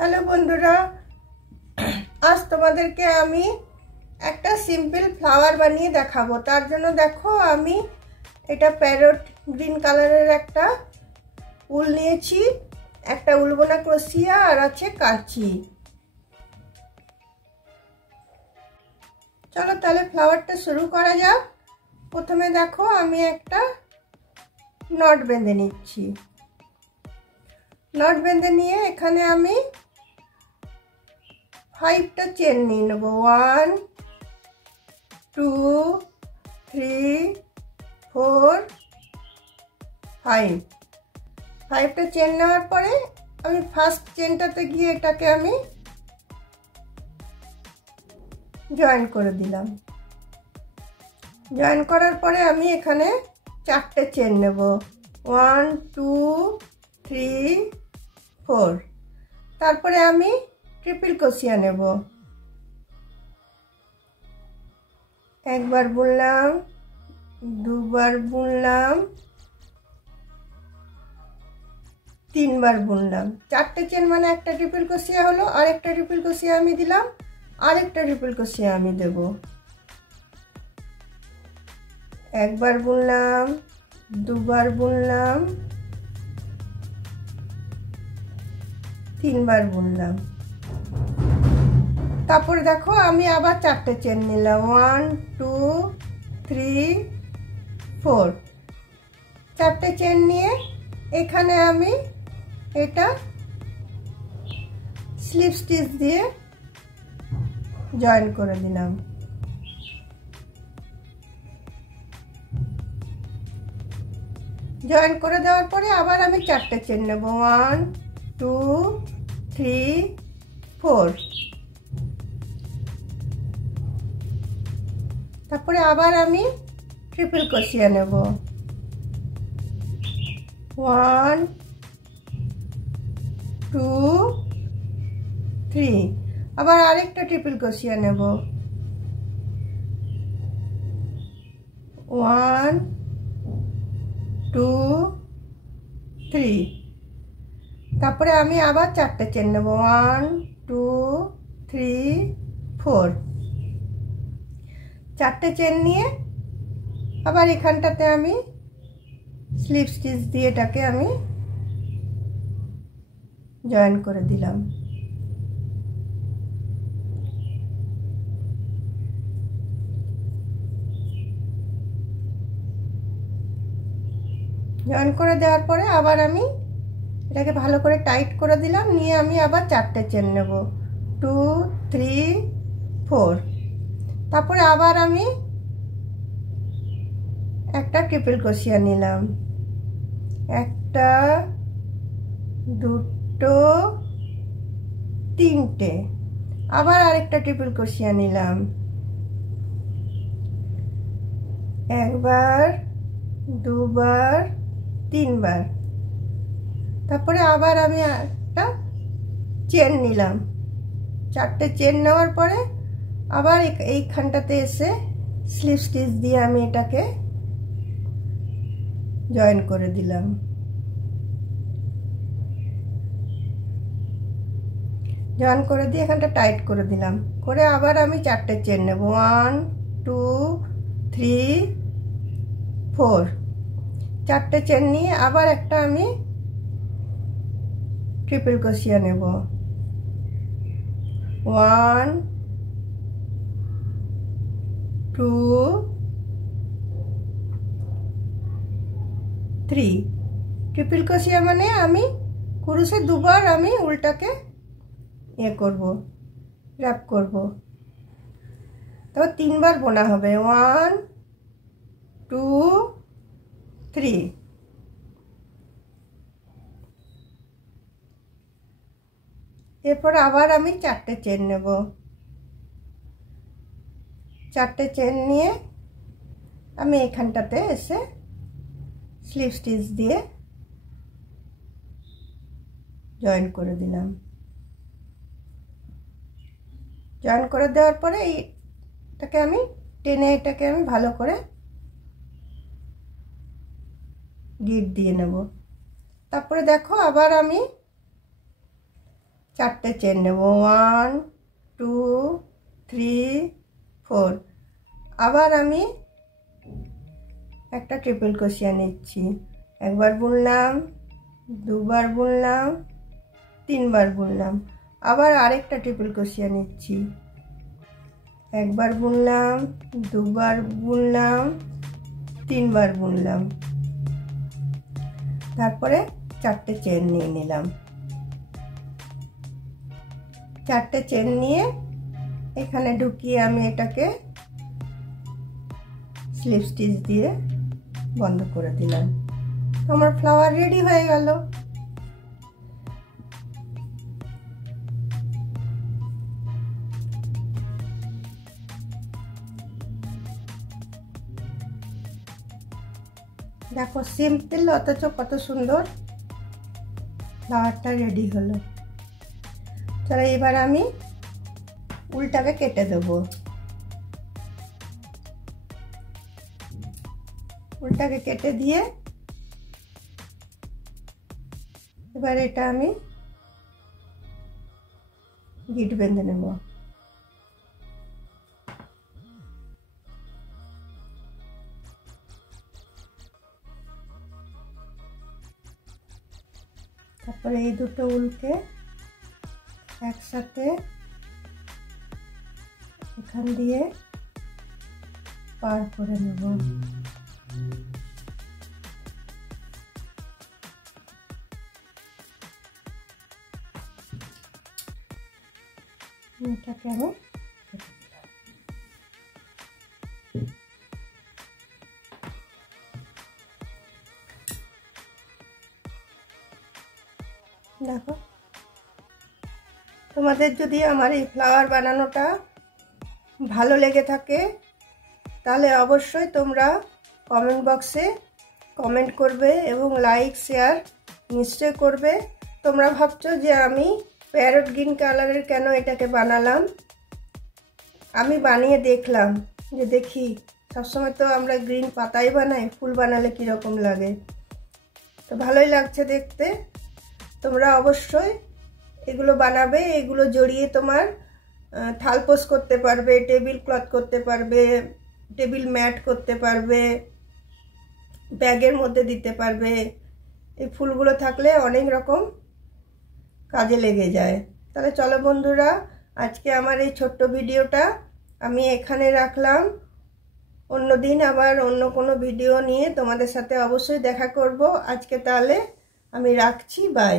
Hello बंधुरा आज तुम्हादेरके आमी একটা सिम्पल फ्लावर बानिए देखाबो। तार जोन्नो देखो आमी एटा पैरट ग्रीन कालारेर একটা उल निয়েছি, একটা উলবোনা ক্রোশিয়া আর আছে কাঁচি। चलो ताहले फ्लावरटा शुरू करा जाक। प्रथमे देखो आमी একটা नट बेঁধে নিচ্ছি। नट बेঁধে নিয়ে এখানে আমি 5টা চেন নিয়ে নেব। 1 2 3 4 5। 5টা চেন নেওয়ার পরে আমি ফার্স্ট চেনটাতে গিয়ে এটাকে আমি জয়েন করে দিলাম। জয়েন করার পরে আমি এখানে 4টে চেন নেব। 1 2 3 4। তারপরে আমি ट्रिपल क्रोशिया नेब। एक बार बुनलाम, दो बार बुनलाम, 3 बार बुनलाम। 4টে চেন মানে একটা ट्रिपल क्रोशिया हलो। और एक ट्रिपल क्रोशिया आमी दिलाम, और एक ट्रिपल क्रोशिया आमी देब। एक बार बुनलाम, दो बार बुनलाम, 3 बार बुनलाम। তারপর দেখো আমি আবার 4টে চেন নিলাম। 1 2 3 4। 4টে চেন নিয়ে এখানে আমি এটা স্লিপ স্টিচ দিয়ে জয়েন করে দিলাম। জয়েন করে দেওয়ার পরে আবার আমি 4টে চেন নেব। 1 2 3 4। তারপরে আবার আমি ট্রিপল ক্রোশিয়া নেব। 1 2 3। আবার আরেকটা ট্রিপল ক্রোশিয়া নেব। 1 2 3। তারপরে আমি আবার 4টে চেন নেব। 1 2 3 4। 4টে চেন নিয়ে আবার এখানটাতে আমি স্লিপ স্টিচ দিয়ে এটাকে আমি জয়েন করে দিলাম। জয়েন করে দেওয়ার পরে আবার আমি এটাকে ভালো করে টাইট করে দিলাম। নিয়ে আমি আবার 4টে চেন নেব। 2 3 4। তারপরে আবার আমি একটা ট্রিপল ক্রোশিয়া নিলাম। একটা দুটো তিনটে। আবার আরেকটা ট্রিপল ক্রোশিয়া নিলাম। একবার দুবার 3 বার। তারপরে আবার আমি একটা চেন নিলাম। 4টে চেন নেওয়ার পরে আবার এইখানটাতে এসে স্লিপ স্টিচ দিয়ে আমি এটাকে জয়েন করে দিলাম। জয়েন করে দিয়ে এখানটা টাইট করে দিলাম। করে আবার আমি 4টে চেন নেব। 1 2 3 4। 4টে চেন নিয়ে আবার একটা আমি ট্রিপল ক্রোশিয়া নেব। 1 2 3। ট্রিপল ক্রোশিয়া মানে আমি কুরুশে দুবার আমি উল্টাকে করব, র‍্যাপ করব। তারপর 3 বার বোনা হবে। 1 2 3। এরপর আবার আমি 4টে চেন নেব। 4টে চেন নিয়ে আমি এখানটাতে এসে স্লিপ স্টিচ দিয়ে জয়েন করে দিলাম। জয়েন করে দেওয়ার পরে এটাকে আমি টেনে এটাকে আমি ভালো করে গিট দিয়ে নেব। তারপরে দেখো আবার আমি 4টে চেন নেব, 1 2 3 4। আবার আমি একটা ট্রিপল ক্রোশিয়া নিচ্ছি, একবার বুনলাম, দুবার বুনলাম, তিনবার বুনলাম, আবার আরেকটা ট্রিপল ক্রোশিয়া নিচ্ছি, একবার বুনলাম, দুবার বুনলাম, তিনবার বুনলাম, তারপরে 4টে চেন নিয়ে নিলাম। 4টে চেন নিয়ে এখানে ঢুকিয়ে আমি এটাকে স্লিপ স্টিচ দিয়ে বন্ধ করে দিলাম। আমার ফ্লাওয়ার রেডি হয়ে গেল। দেখো সিম্পল অথচ কত সুন্দর ফ্লাওয়ারটা রেডি হলো। চলো এবার আমি উল্টাকে কেটে দেবো। উল্টাকে কেটে দিয়ে এবার এটা আমি গিট বেঁধে নেব। তারপরে এই দুটো উলকে একসাথে এখান দিয়ে পার করে নেব। এটাকে আমি দেখো, তোমাদের যদি আমার এই ফ্লাওয়ার বানানোটা ভালো লেগে থাকে তাহলে অবশ্যই তোমরা কমেন্ট বক্সে কমেন্ট করবে এবং লাইক শেয়ার নিশ্চয় করবে। তোমরা ভাবছো যে আমি প্যারট গ্রিন কালারের কেন এটাকে বানালাম। আমি বানিয়ে দেখলাম, যে দেখি সবসময় তো আমরা গ্রিন পাতাই বানাই, ফুল বানালে কীরকম লাগে। তো ভালোই লাগছে দেখতে। তোমরা অবশ্যই এগুলো বানাবে, এগুলো জড়িয়ে তোমার থালপোস করতে পারবে, টেবিল ক্লথ করতে পারবে, টেবিল ম্যাট করতে পারবে, ব্যাগের মধ্যে দিতে পারবে। এই ফুলগুলো থাকলে অনেক রকম কাজে লেগে যায়। তাহলে চলো বন্ধুরা, আজকে আমার এই ছোট্ট ভিডিওটা আমি এখানে রাখলাম। অন্য দিন আবার অন্য কোনো ভিডিও নিয়ে তোমাদের সাথে অবশ্যই দেখা করব। আজকে তাহলে আমি রাখছি, বাই।